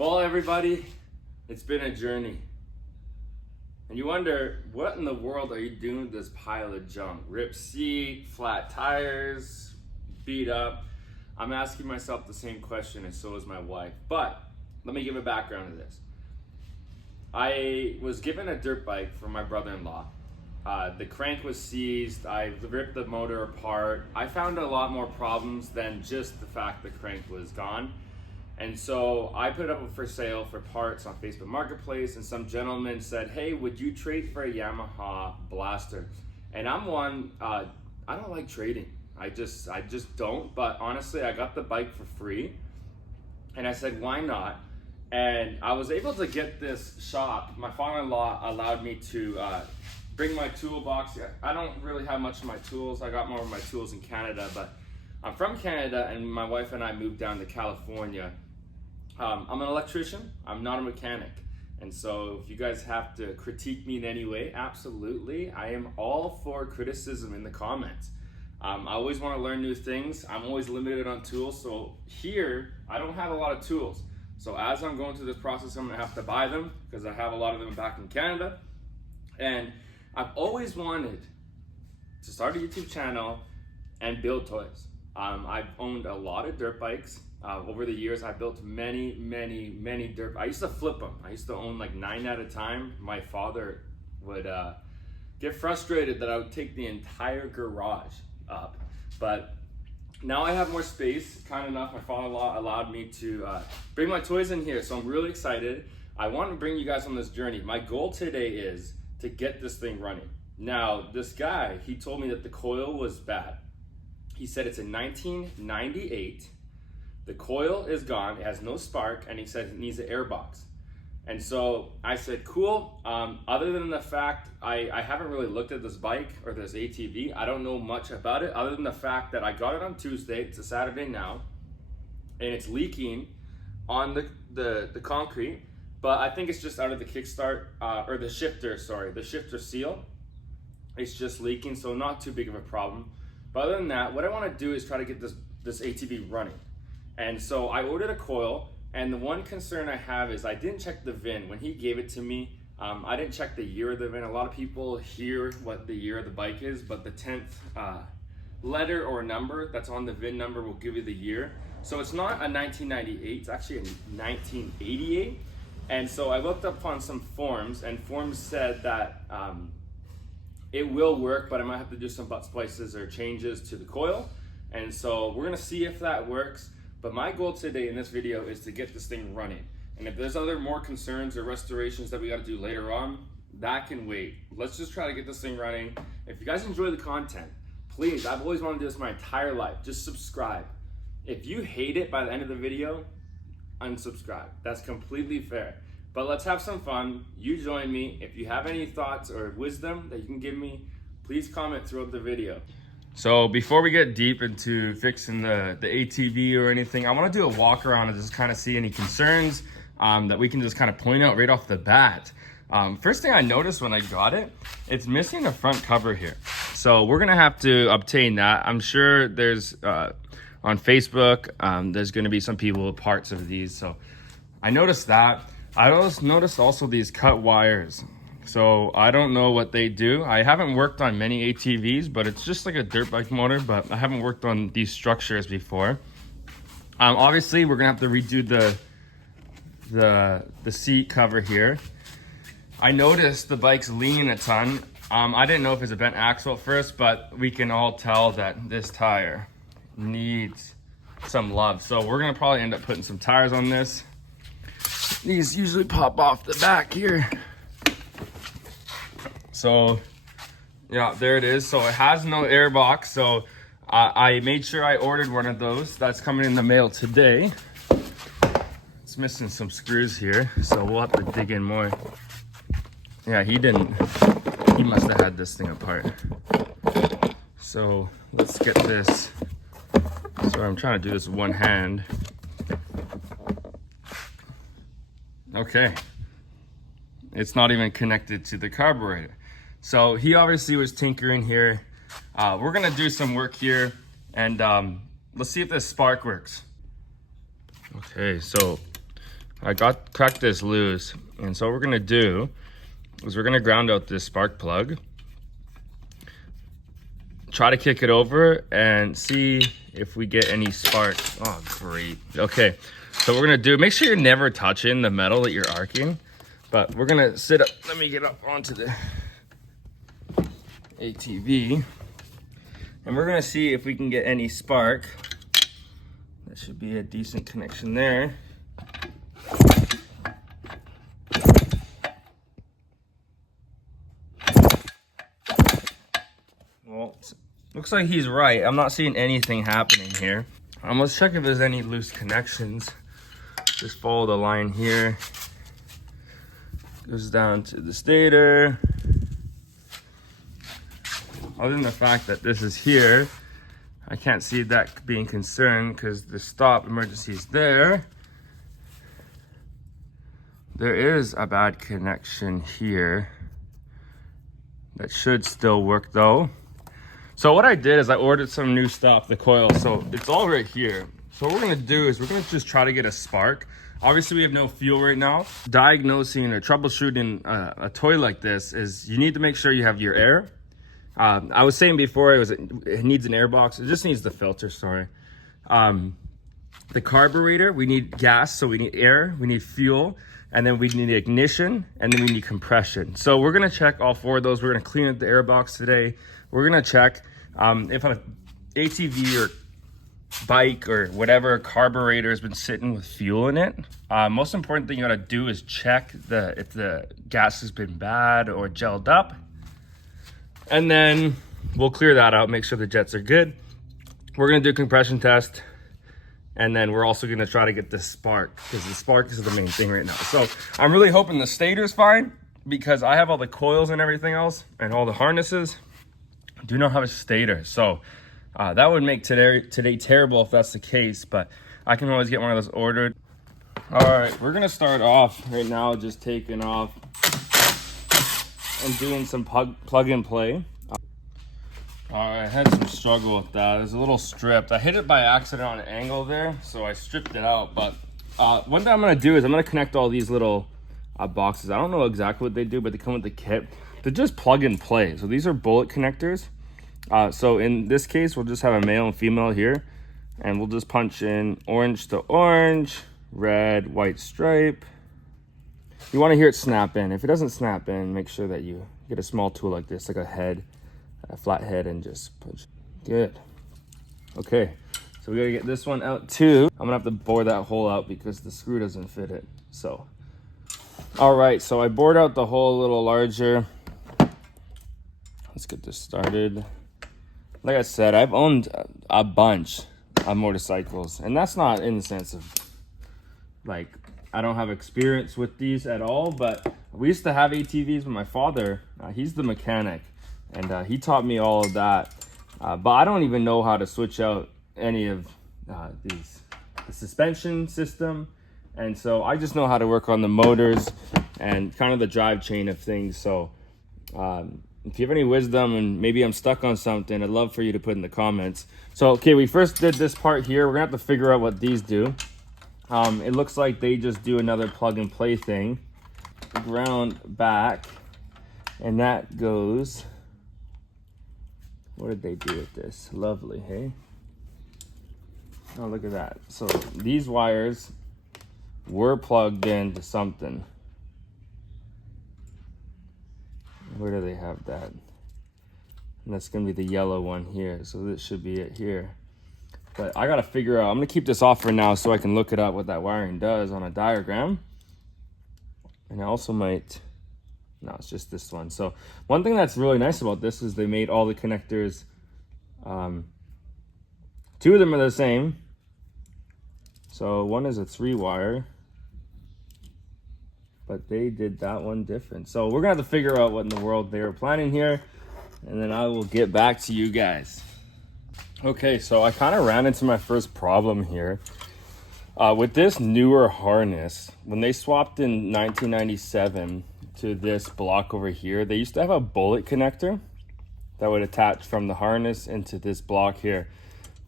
Well, everybody, it's been a journey. And you wonder, what in the world are you doing with this pile of junk? Ripped seat, flat tires, beat up. I'm asking myself the same question, and so is my wife. But let me give a background to this. I was given a dirt bike from my brother-in-law. The crank was seized. I ripped the motor apart. I found a lot more problems than just the fact the crank was gone. And so I put it up for sale for parts on Facebook Marketplace, and some gentleman said, hey, would you trade for a Yamaha Blaster? And I'm one, I don't like trading. I just don't, but honestly, I got the bike for free. And I said, why not? And I was able to get this shop. My father-in-law allowed me to bring my toolbox. I don't really have much of my tools. I got more of my tools in Canada, but I'm from Canada, and my wife and I moved down to California. I'm an electrician, I'm not a mechanic. And so if you guys have to critique me in any way, absolutely. I am all for criticism in the comments. I always want to learn new things. I'm always limited on tools. So here, I don't have a lot of tools. So as I'm going through this process, I'm gonna have to buy them because I have a lot of them back in Canada. And I've always wanted to start a YouTube channel and build toys. I've owned a lot of dirt bikes. Over the years, I built many dirt. I used to flip them. I used to own like 9 at a time. My father would get frustrated that I would take the entire garage up. But now I have more space. Kind enough, my father-in-law allowed me to bring my toys in here. So I'm really excited. I want to bring you guys on this journey. My goal today is to get this thing running. Now, this guy, he told me that the coil was bad. He said it's a 1998. The coil is gone, it has no spark, and he said it needs an air box. And so I said, cool. Other than the fact, I haven't really looked at this bike or this ATV. I don't know much about it, other than the fact that I got it on Tuesday, it's a Saturday now, and it's leaking on the concrete, but I think it's just out of the kickstart, or the shifter seal. It's just leaking, so not too big of a problem. But other than that, what I want to do is try to get this ATV running. And so I ordered a coil, and the one concern I have is I didn't check the VIN. When he gave it to me, I didn't check the year of the VIN. A lot of people hear what the year of the bike is, but the 10th letter or number that's on the VIN number will give you the year. So it's not a 1998, it's actually a 1988. And so I looked up on some forums, and forums said that it will work, but I might have to do some butt splices or changes to the coil. And so we're gonna see if that works. But my goal today in this video is to get this thing running. And if there's more concerns or restorations that we gotta do later on, that can wait. Let's just try to get this thing running. If you guys enjoy the content, please, I've always wanted to do this my entire life, just subscribe. If you hate it by the end of the video, unsubscribe. That's completely fair. But let's have some fun. You join me. If you have any thoughts or wisdom that you can give me, please comment throughout the video. So before we get deep into fixing the ATV or anything, I want to do a walk around and just kind of see any concerns that we can just kind of point out right off the bat. First thing I noticed when I got it, it's missing the front cover here. So we're going to have to obtain that. I'm sure there's, on Facebook, there's going to be some people with parts of these. So I noticed that. I noticed also these cut wires. So I don't know what they do. I haven't worked on many ATVs, but it's just like a dirt bike motor, but I haven't worked on these structures before. Obviously we're gonna have to redo the seat cover here. I noticed the bike's leaning a ton. I didn't know if it's a bent axle at first, but we can all tell that this tire needs some love. So we're gonna probably end up putting some tires on this. These usually pop off the back here. So yeah, there it is. So it has no air box. So I made sure I ordered one of those. That's coming in the mail today. It's missing some screws here, so we'll have to dig in more. Yeah, he must have had this thing apart. So let's get this. Sorry, I'm trying to do this with one hand. Okay. It's not even connected to the carburetor. So he obviously was tinkering here. We're gonna do some work here, and let's see if this spark works. Okay, so I cracked this loose, and so what we're gonna do is we're gonna ground out this spark plug, try to kick it over and see if we get any spark. Oh, great. Okay, so we're gonna do, make sure you're never touching the metal that you're arcing, but we're gonna sit up. Let me get up onto the ATV, and we're gonna see if we can get any spark. That should be a decent connection there. Well, looks like he's right. I'm not seeing anything happening here. Let's check if there's any loose connections. Just follow the line here. Goes down to the stator. Other than the fact that this is here, I can't see that being concerned because the stop emergency is there. There is a bad connection here. That should still work though. So what I did is I ordered some new stuff, the coil, so it's all right here. So what we're gonna do is we're gonna just try to get a spark. Obviously we have no fuel right now. Diagnosing or troubleshooting a toy like this is you need to make sure you have your air. I was saying before it needs an air box. It just needs the filter, sorry. The carburetor, we need gas, so we need air, we need fuel, and then we need ignition, and then we need compression. So we're gonna check all four of those. We're gonna clean up the air box today. We're gonna check if an ATV or bike or whatever carburetor has been sitting with fuel in it. Most important thing you gotta do is check if the gas has been bad or gelled up. And then we'll clear that out, make sure the jets are good. We're gonna do a compression test. And then we're also gonna try to get the spark because the spark is the main thing right now. So I'm really hoping the stator's fine because I have all the coils and everything else and all the harnesses. I do not have a stator. So that would make today terrible if that's the case, but I can always get one of those ordered. All right, we're gonna start off right now just taking off and doing some plug and play. All right, I had some struggle with that. It was a little stripped. I hit it by accident on an angle there, so I stripped it out. But one thing I'm gonna do is I'm gonna connect all these little boxes. I don't know exactly what they do, but they come with the kit. They're just plug and play. So these are bullet connectors. So in this case, we'll just have a male and female here, and we'll just punch in orange to orange, red, white stripe. You wanna hear it snap in. If it doesn't snap in, make sure that you get a small tool like this, like a head. A flat head, and just push. Good. Okay, so we gotta get this one out too. I'm gonna have to bore that hole out because the screw doesn't fit it. So, all right, so I bored out the hole a little larger. Let's get this started. Like I said, I've owned a bunch of motorcycles, and that's not in the sense of like I don't have experience with these at all, but we used to have ATVs with my father. He's the mechanic. And he taught me all of that. But I don't even know how to switch out any of the suspension system. And so I just know how to work on the motors and kind of the drive chain of things. So if you have any wisdom and maybe I'm stuck on something, I'd love for you to put in the comments. So, okay, we first did this part here. We're gonna have to figure out what these do. It looks like they just do another plug and play thing. Ground back, and that goes... What did they do with this? Lovely, hey? Oh, look at that. So these wires were plugged into something. Where do they have that? And that's gonna be the yellow one here. So this should be it here. But I gotta figure out, I'm gonna keep this off for now so I can look it up what that wiring does on a diagram. And I also might, no, it's just this one. So one thing that's really nice about this is they made all the connectors, two of them are the same. So one is a 3-wire, but they did that one different. So we're gonna have to figure out what in the world they were planning here, and then I will get back to you guys. Okay, so I kind of ran into my first problem here. With this newer harness, when they swapped in 1997, to this block over here, they used to have a bullet connector that would attach from the harness into this block here.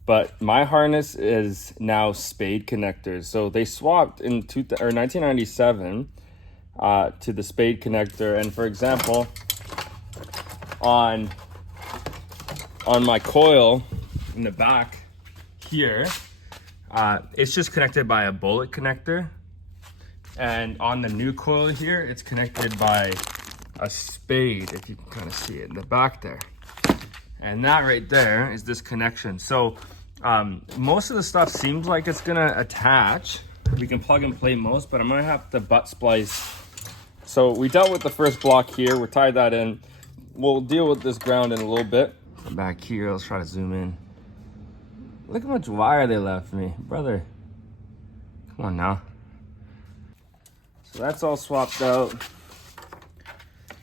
but my harness is now spade connectors. So they swapped in 1997 to the spade connector. And for example, on my coil in the back here, it's just connected by a bullet connector. And on the new coil here, it's connected by a spade, if you can kind of see it in the back there. And that right there is this connection. So most of the stuff seems like it's gonna attach. We can plug and play most, but I'm gonna have to butt splice. So we dealt with the first block here, we're tied that in. We'll deal with this ground in a little bit. Back here, let's try to zoom in. Look how much wire they left me, brother. Come on now. So that's all swapped out.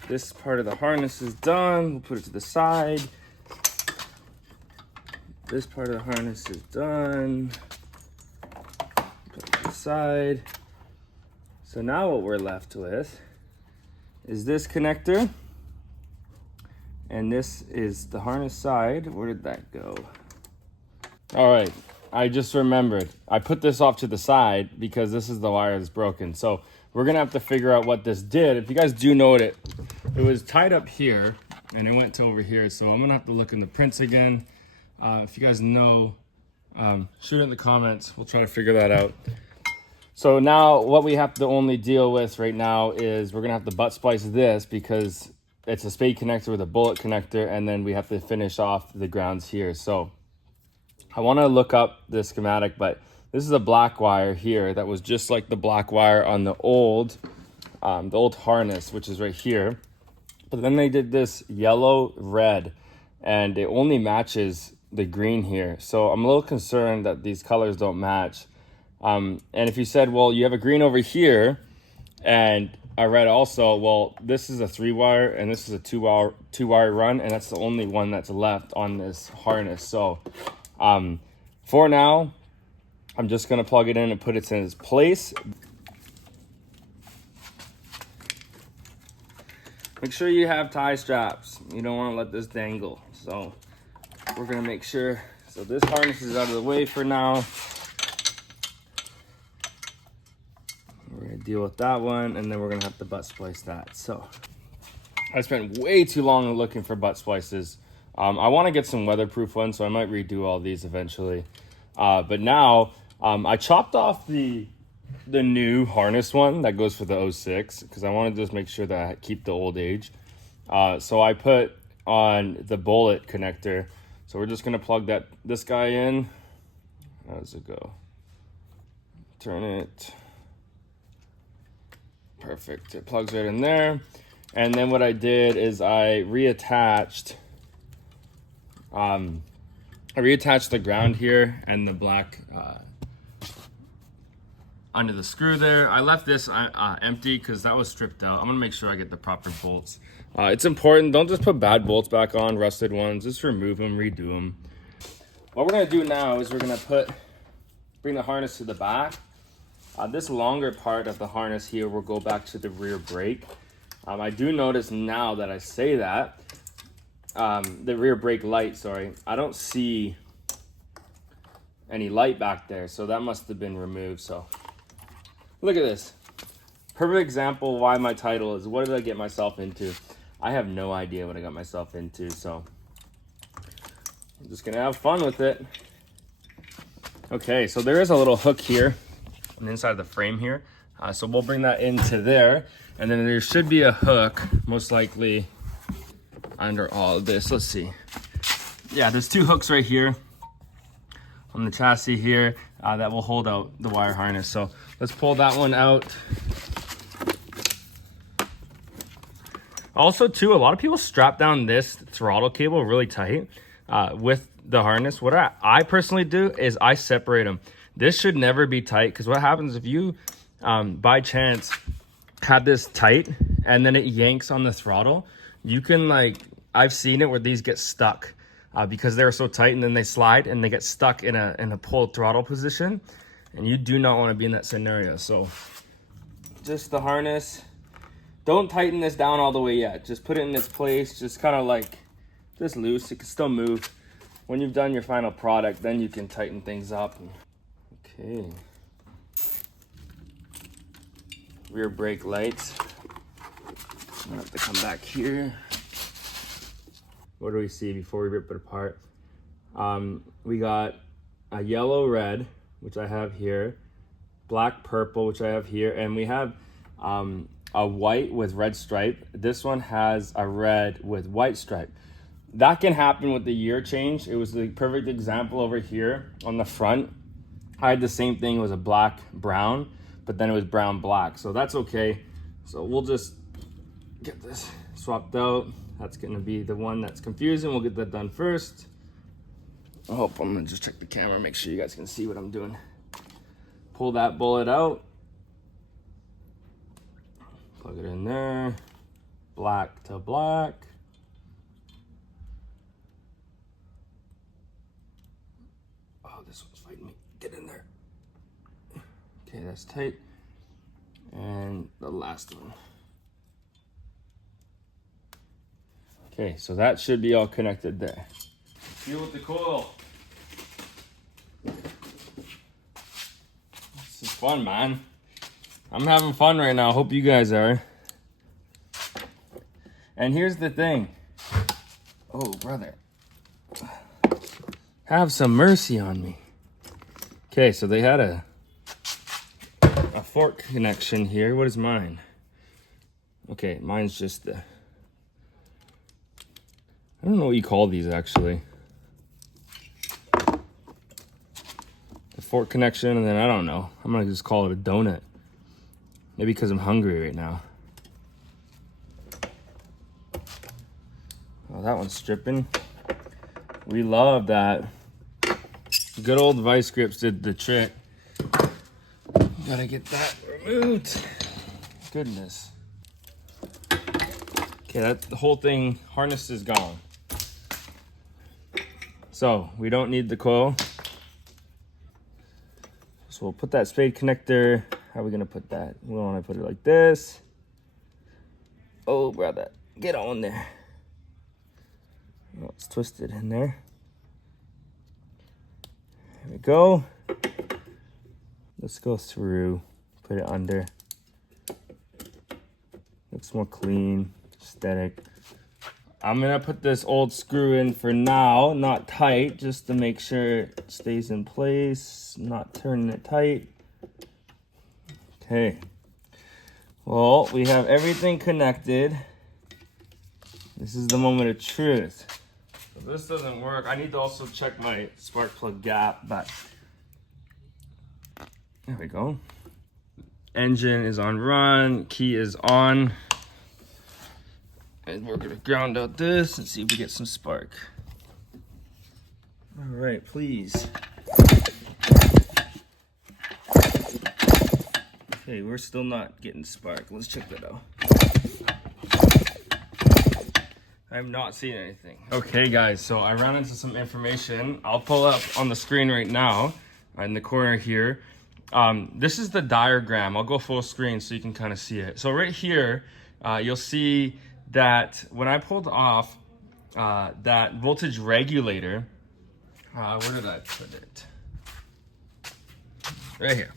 This part of the harness is done. We'll put it to the side. This part of the harness is done. Put it to the side. So now what we're left with is this connector. And this is the harness side. Where did that go? All right, I just remembered. I put this off to the side because this is the wire that's broken. So we're gonna have to figure out what this did. If you guys do know it was tied up here and it went to over here. So I'm gonna have to look in the prints again. If you guys know, shoot it in the comments. We'll try to figure that out. So now what we have to only deal with right now is we're gonna have to butt splice this because it's a spade connector with a bullet connector, and then we have to finish off the grounds here. So I wanna look up the schematic, but this is a black wire here that was just like the black wire on the old harness, which is right here. But then they did this yellow red, and it only matches the green here. So I'm a little concerned that these colors don't match. And if you said, well, you have a green over here and a red also, well, this is a 3-wire and this is a 2-wire run, and that's the only one that's left on this harness. So for now, I'm just gonna plug it in and put it in its place. Make sure you have tie straps. You don't wanna let this dangle. So we're gonna make sure, so this harness is out of the way for now. We're gonna deal with that one, and then we're gonna have to butt splice that. So I spent way too long looking for butt splices. I wanna get some weatherproof ones, so I might redo all these eventually. But now, I chopped off the new harness one that goes for the 06 because I wanted to just make sure that I keep the old age. So I put on the bullet connector. So we're just gonna plug this guy in. How does it go? Turn it. Perfect, it plugs right in there. And then what I did is I reattached the ground here and the black under the screw there. I left this empty because that was stripped out. I'm gonna make sure I get the proper bolts. It's important, don't just put bad bolts back on, rusted ones, just remove them, redo them. What we're gonna do now is we're gonna bring the harness to the back. This longer part of the harness here will go back to the rear brake. I do notice now that I say that, the rear brake light, sorry, I don't see any light back there, so that must have been removed. So look at this. Perfect example why my title is, what did I get myself into? I have no idea what I got myself into, so I'm just gonna have fun with it. Okay, so there is a little hook here on the inside of the frame here. So we'll bring that into there, and then there should be a hook, most likely under all of this. Let's see. Yeah, there's 2 hooks right here on the chassis here that will hold out the wire harness. So let's pull that one out. Also too, a lot of people strap down this throttle cable really tight with the harness. What I personally do is I separate them. This should never be tight, because what happens if you by chance have this tight and then it yanks on the throttle, you can, like, I've seen it where these get stuck because they're so tight, and then they slide and they get stuck in a pull throttle position, and you do not want to be in that scenario. So just the harness, don't tighten this down all the way yet, just put it in its place, just kind of like just loose. It can still move when you've done your final product, then you can tighten things up. Okay. Rear brake lights. I have to come back here. What do we see before we rip it apart? We got a yellow red, which I have here, black purple, which I have here, and we have a white with red stripe. This one has a red with white stripe. That can happen with the year change. It was the perfect example over here on the front. I had the same thing. It was a black brown, but then it was brown black, so that's okay. So we'll just get this swapped out. That's gonna be the one that's confusing. We'll get that done first. I'm gonna just check the camera, make sure you guys can see what I'm doing. Pull that bullet out. Plug it in there. Black to black. Oh, this one's fighting me. Get in there. Okay, that's tight. And the last one. Okay, so that should be all connected there. Deal with the coil. This is fun, man. I'm having fun right now. Hope you guys are. And here's the thing. Oh, brother. Have some mercy on me. Okay, so they had a fork connection here. What is mine? Okay, mine's just the... I don't know what you call these actually. The fork connection, and then I don't know. I'm gonna just call it a donut. Maybe because I'm hungry right now. Oh, that one's stripping. We love that. Good old vice grips did the trick. Gotta get that removed. Goodness. Okay, the whole thing, harness is gone. So we don't need the coil. So we'll put that spade connector. How are we gonna put that? We wanna put it like this. Oh, brother, get on there. Oh, it's twisted in there. There we go. Let's go through, put it under. Looks more clean, aesthetic. I'm gonna put this old screw in for now, not tight, just to make sure it stays in place, not turning it tight. Okay. Well, we have everything connected. This is the moment of truth. If this doesn't work, I need to also check my spark plug gap, but there we go. Engine is on run, key is on. And we're gonna ground out this and see if we get some spark. All right, please. Okay, we're still not getting spark. Let's check that out. I'm not seeing anything. Okay guys, so I ran into some information. I'll pull up on the screen right now in the corner here. This is the diagram. I'll go full screen so you can kind of see it. So right here, you'll see that when I pulled off that voltage regulator, where did I put it? Right here.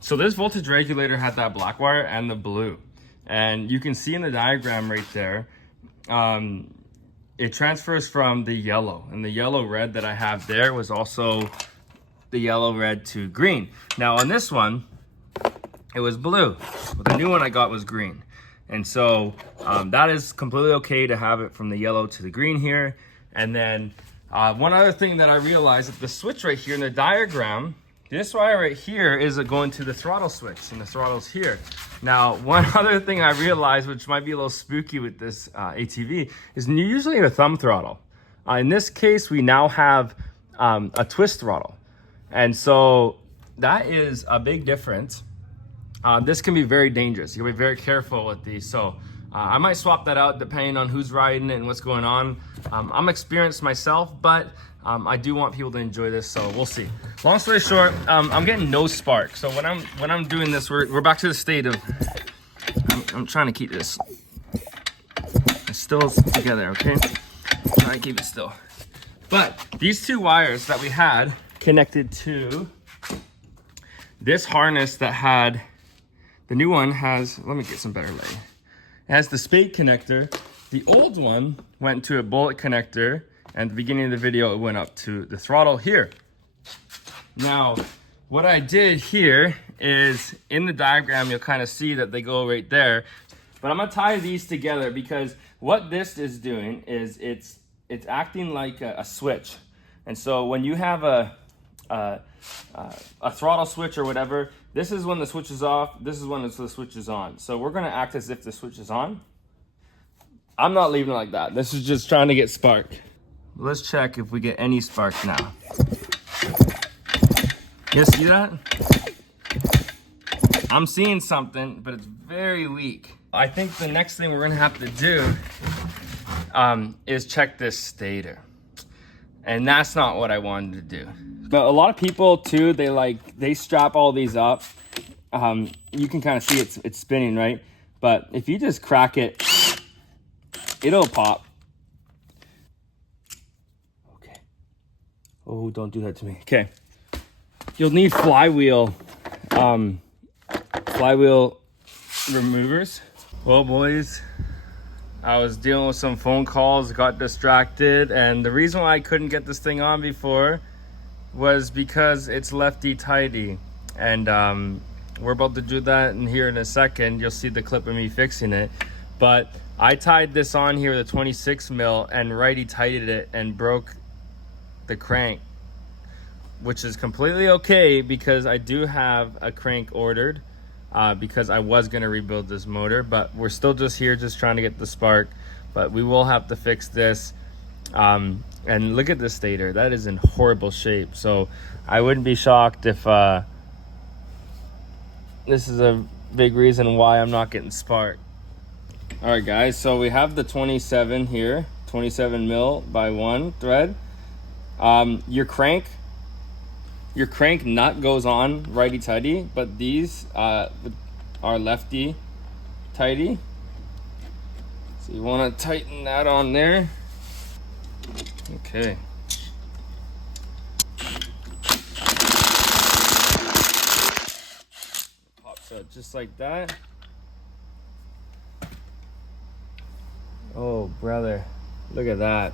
So this voltage regulator had that black wire and the blue. And you can see in the diagram right there, it transfers from the yellow. And the yellow red that I have there was also the yellow red to green. Now on this one, it was blue. But the new one I got was green. And so that is completely okay to have it from the yellow to the green here. And then one other thing that I realized, that the switch right here in the diagram, this wire right here is going to the throttle switch, and the throttle's here. Now, one other thing I realized, which might be a little spooky with this ATV, is you usually have a thumb throttle. In this case, we now have a twist throttle. And so that is a big difference. This can be very dangerous. You gotta be very careful with these. So I might swap that out depending on who's riding it and what's going on. I'm experienced myself, but I do want people to enjoy this, so we'll see. Long story short, I'm getting no spark. So when I'm doing this, we're back to the state of, I'm trying to keep this still together, okay? I'm trying to keep it still. But these two wires that we had connected to this harness that had, the new one has, let me get some better light. It has the spade connector. The old one went to a bullet connector, and at the beginning of the video, it went up to the throttle here. Now, what I did here is, in the diagram, you'll kind of see that they go right there. But I'm gonna tie these together because what this is doing is it's acting like a switch. And so when you have a throttle switch or whatever, this is when the switch is off, this is when the switch is on. So we're gonna act as if the switch is on. I'm not leaving it like that. This is just trying to get spark. Let's check if we get any spark now. You see that? I'm seeing something, but it's very weak. I think the next thing we're gonna have to do is check this stator. And that's not what I wanted to do. But a lot of people too, they strap all these up. You can kind of see it's spinning, right? But if you just crack it, it'll pop. Okay. Oh, don't do that to me. Okay. You'll need flywheel removers. Well, boys, I was dealing with some phone calls, got distracted, and the reason why I couldn't get this thing on before was because it's lefty tighty. And we're about to do that in here in a second. You'll see the clip of me fixing it. But I tied this on here with a 26 mil and righty tighted it and broke the crank, which is completely okay because I do have a crank ordered because I was gonna rebuild this motor, but we're still just here just trying to get the spark. But we will have to fix this. And look at this stator, that is in horrible shape. So I wouldn't be shocked if this is a big reason why I'm not getting spark. All right guys, so we have the 27 here, 27 mil by 1 thread. Your crank nut goes on righty tighty, but these are lefty tighty. So you want to tighten that on there. Okay. Pops out just like that. Oh, brother, look at that.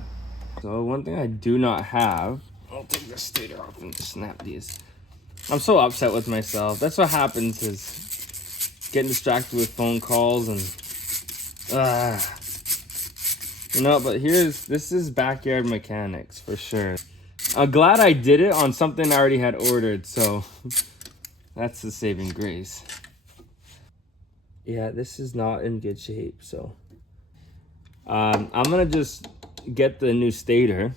So one thing I do not have, I'll take the stator off and snap these. I'm so upset with myself. That's what happens, is getting distracted with phone calls and you know. But this is backyard mechanics for sure. I'm glad I did it on something I already had ordered, so that's the saving grace. Yeah, this is not in good shape, so I'm gonna just get the new stator,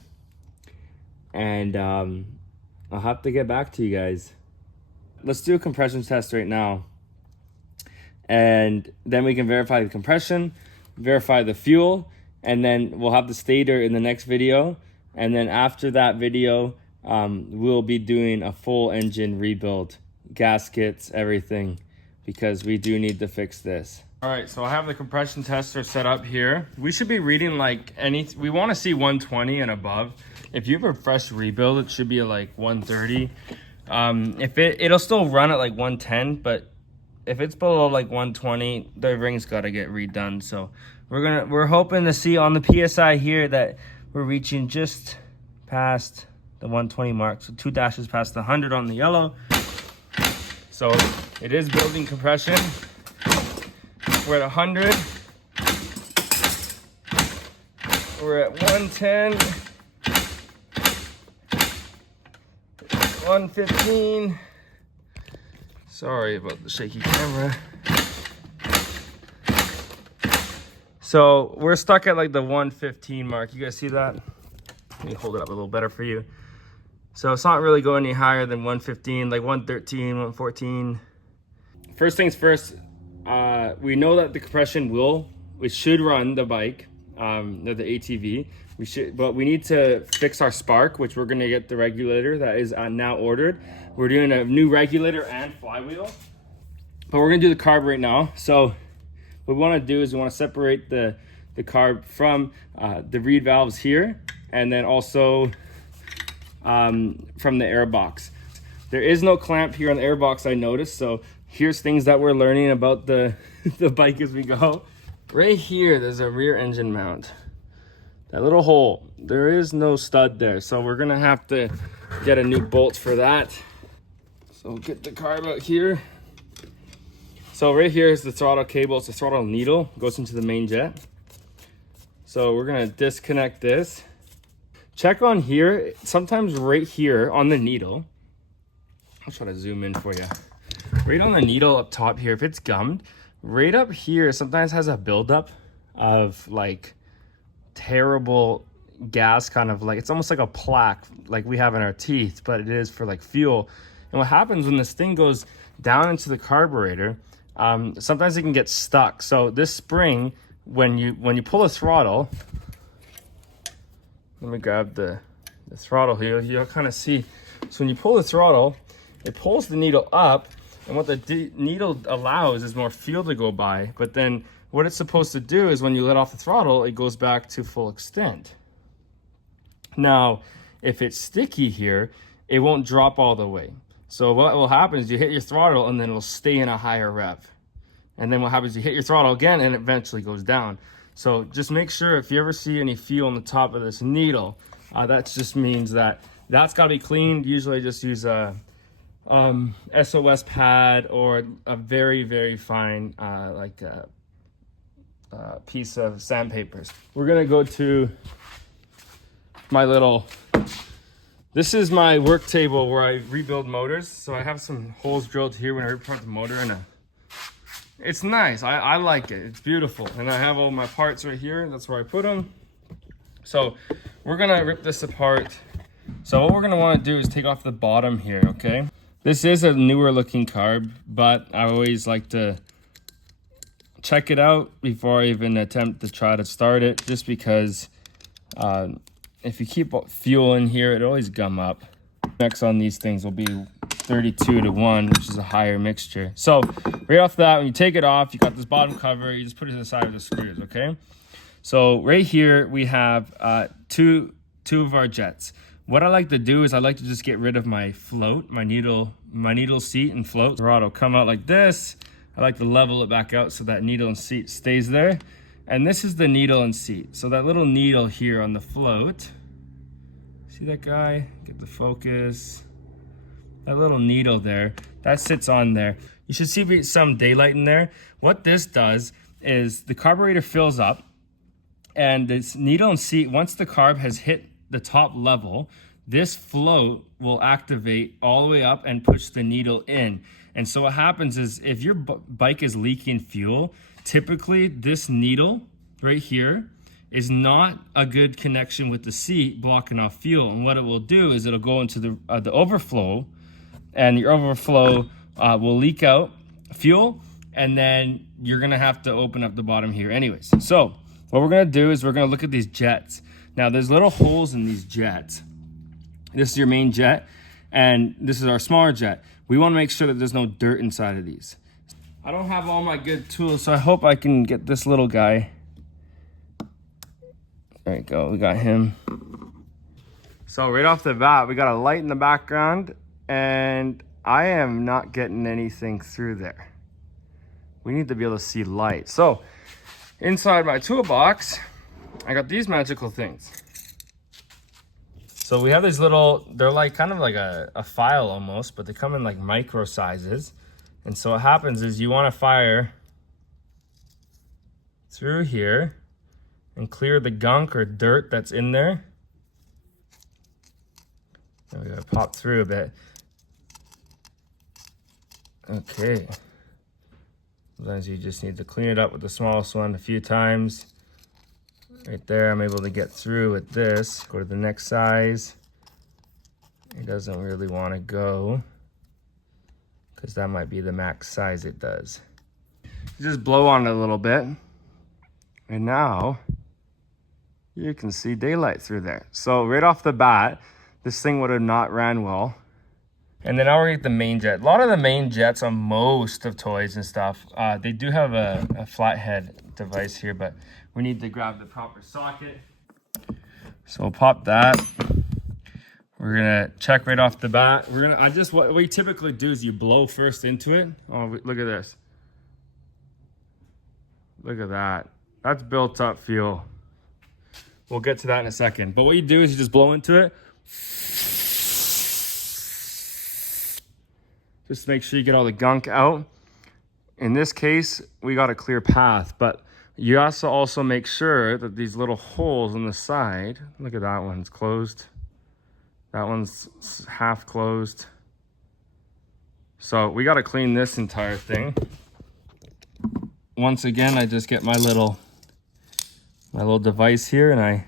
and I'll have to get back to you guys. Let's do a compression test right now, and then we can verify the compression, verify the fuel, and then we'll have the stator in the next video. And then after that video, we'll be doing a full engine rebuild, gaskets, everything, because we do need to fix this. All right, so I have the compression tester set up here. We should be reading like we want to see 120 and above. If you have a fresh rebuild, it should be like 130. If it'll still run at like 110, but if it's below like 120, the ring's got to get redone. So we're hoping to see on the PSI here that we're reaching just past the 120 mark. So 2 dashes past the 100 on the yellow. So it is building compression. We're at 100. We're at 110. 115. Sorry about the shaky camera. So we're stuck at like the 115 mark. You guys see that? Let me hold it up a little better for you. So it's not really going any higher than 115, like 113, 114. First things first, we know that the compression we should run the bike, the ATV. But we need to fix our spark, which we're gonna get the regulator that is now ordered. We're doing a new regulator and flywheel, but we're gonna do the carb right now. So what we wanna do is we wanna separate the carb from the reed valves here, and then also from the airbox. There is no clamp here on the airbox, I noticed. So here's things that we're learning about the, the bike as we go. Right here, there's a rear engine mount. That little hole, there is no stud there. So we're gonna have to get a new bolt for that. So get the carb out here. So right here is the throttle cable. It's a throttle needle, goes into the main jet. So we're gonna disconnect this. Check on here, sometimes right here on the needle. I'll try to zoom in for you. Right on the needle up top here, if it's gummed, right up here sometimes has a buildup of like terrible gas, kind of like, it's almost like a plaque like we have in our teeth, but it is for like fuel. And what happens when this thing goes down into the carburetor, sometimes it can get stuck. So this spring, when you pull the throttle, let me grab the throttle here, you'll kind of see. So when you pull the throttle, it pulls the needle up, and what the needle allows is more fuel to go by. But then what it's supposed to do is when you let off the throttle, it goes back to full extent. Now, if it's sticky here, it won't drop all the way. So what will happen is you hit your throttle and then it'll stay in a higher rev. And then what happens, you hit your throttle again and it eventually goes down. So just make sure if you ever see any fuel on the top of this needle, that just means that that's got to be cleaned. Usually I just use a SOS pad or a very, very fine piece of sandpapers. We're gonna go to my little, this is my work table where I rebuild motors. So I have some holes drilled here when I rip apart the motor, and it's nice. I like it. It's beautiful. And I have all my parts right here. That's where I put them. So we're gonna rip this apart. So what we're gonna wanna do is take off the bottom here, okay? This is a newer looking carb, but I always like to check it out before I even attempt to try to start it, just because if you keep fuel in here, it always gum up. Next on these things will be 32:1, which is a higher mixture. So right off the bat, when you take it off, you got this bottom cover, you just put it to the side of the screws, okay? So right here we have two of our jets. What I like to do is I like to just get rid of my float, my needle seat and float. The rod will come out like this. I like to level it back out so that needle and seat stays there. And this is the needle and seat. So that little needle here on the float, see that guy? Get the focus. That little needle there, that sits on there. You should see some daylight in there. What this does is the carburetor fills up, and this needle and seat, once the carb has hit the top level, this float will activate all the way up and push the needle in. And so what happens is if your bike is leaking fuel, typically this needle right here is not a good connection with the seat, blocking off fuel. And what it will do is it'll go into the overflow, and your overflow will leak out fuel, and then you're gonna have to open up the bottom here anyways. So what we're gonna do is we're gonna look at these jets. Now there's little holes in these jets. This is your main jet, and this is our smaller jet. We wanna make sure that there's no dirt inside of these. I don't have all my good tools, so I hope I can get this little guy. There you go, we got him. So right off the bat, we got a light in the background, and I am not getting anything through there. We need to be able to see light. So inside my toolbox, I got these magical things. So we have these little, they're like kind of like a file almost, but they come in like micro sizes. And so what happens is you want to fire through here and clear the gunk or dirt that's in there. And we gotta pop through a bit. Okay. Sometimes you just need to clean it up with the smallest one a few times. Right there, I'm able to get through with this. Go to the next size. It doesn't really want to go, because that might be the max size it does. You just blow on it a little bit, and now you can see daylight through there. So right off the bat, this thing would have not ran well. And then now we're at the main jet. A lot of the main jets on most of toys and stuff, they do have a flathead device here, but we need to grab the proper socket. So we'll pop that. We're gonna check right off the bat. What we typically do is you blow first into it. Oh, look at this. Look at that. That's built up fuel. We'll get to that in a second. But what you do is you just blow into it. Just make sure you get all the gunk out. In this case, we got a clear path, but you also make sure that these little holes on the side, look at that one's closed. That one's half closed. So we got to clean this entire thing. Once again, I just get my little device here and I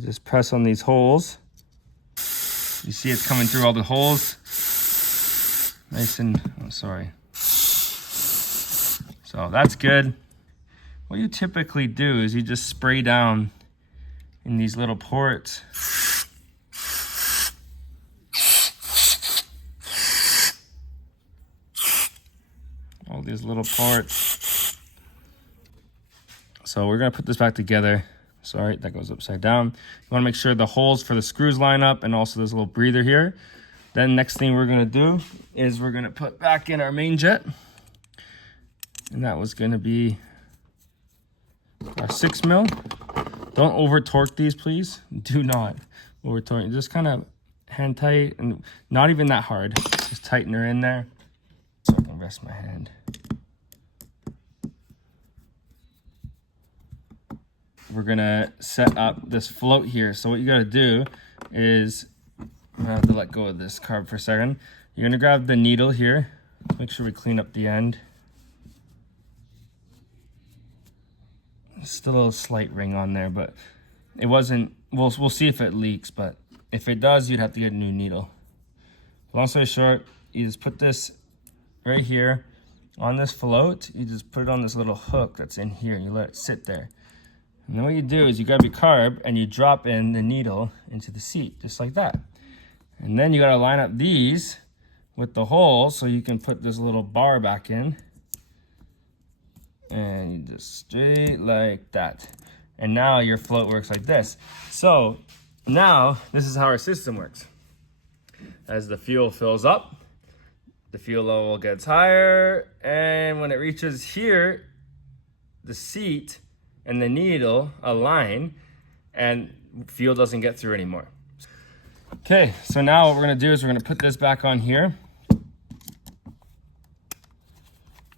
just press on these holes. You see it's coming through all the holes. Nice and, oh, sorry. So that's good. What you typically do is you just spray down in these little ports. All these little ports. So we're gonna put this back together. Sorry, that goes upside down. You wanna make sure the holes for the screws line up and also there's a little breather here. Then next thing we're gonna do is we're gonna put back in our main jet. And that was gonna be our 6 mil. Don't over torque these, please. Do not over torque. Just kind of hand tight and not even that hard. Just tighten her in there so I can rest my hand. We're gonna set up this float here. So what you gotta do is, I'm gonna have to let go of this carb for a second. You're gonna grab the needle here. Make sure we clean up the end. Still a slight ring on there, but it wasn't, we'll see if it leaks, but if it does, you'd have to get a new needle. Long story short, you just put this right here on this float. You just put it on this little hook that's in here. You let it sit there. And then what you do is you grab your carb and you drop in the needle into the seat, just like that. And then you gotta line up these with the hole so you can put this little bar back in. And you just straight like that. And now your float works like this. So now this is how our system works. As the fuel fills up, the fuel level gets higher, and when it reaches here, the seat and the needle align and fuel doesn't get through anymore. Okay, so now what we're gonna do is we're gonna put this back on here.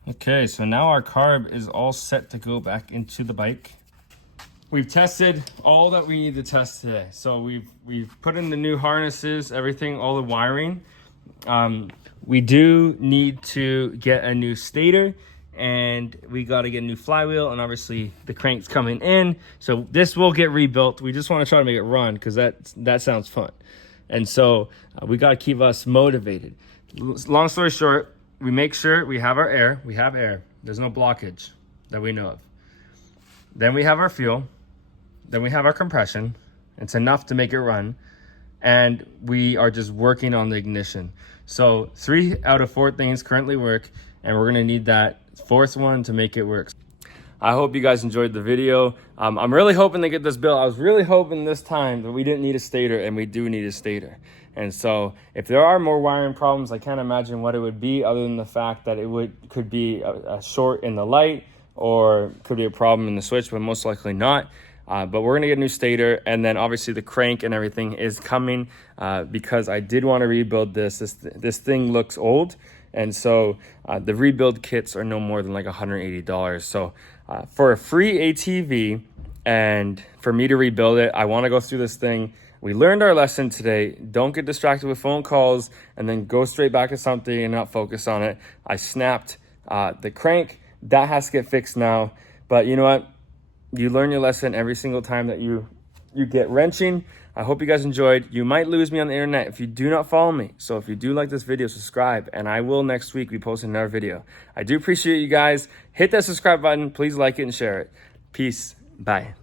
Okay, so now our carb is all set to go back into the bike. We've tested all that we need to test today. So we've put in the new harnesses, everything, all the wiring. We do need to get a new stator, and we got to get a new flywheel, and obviously the crank's coming in. So this will get rebuilt. We just want to try to make it run because that sounds fun. And so we got to keep us motivated. Long story short, we make sure we have our air. We have air. There's no blockage that we know of. Then we have our fuel. Then we have our compression. It's enough to make it run. And we are just working on the ignition. So 3 out of 4 things currently work, and we're gonna need that 4th one to make it work. I hope you guys enjoyed the video. I'm really hoping to get this built. I was really hoping this time that we didn't need a stator, and we do need a stator. And so if there are more wiring problems, I can't imagine what it would be other than the fact that could be a short in the light or could be a problem in the switch, but most likely not. But we're gonna get a new stator, and then obviously the crank and everything is coming because I did want to rebuild this. This thing looks old, and so the rebuild kits are no more than like $180. So for a free ATV and for me to rebuild it, I want to go through this thing. We learned our lesson today. Don't get distracted with phone calls and then go straight back to something and not focus on it. I snapped the crank. That has to get fixed now. But you know what? You learn your lesson every single time that you get wrenching. I hope you guys enjoyed. You might lose me on the internet if you do not follow me. So if you do like this video, subscribe, and I will next week be posting another video. I do appreciate you guys. Hit that subscribe button. Please like it and share it. Peace. Bye.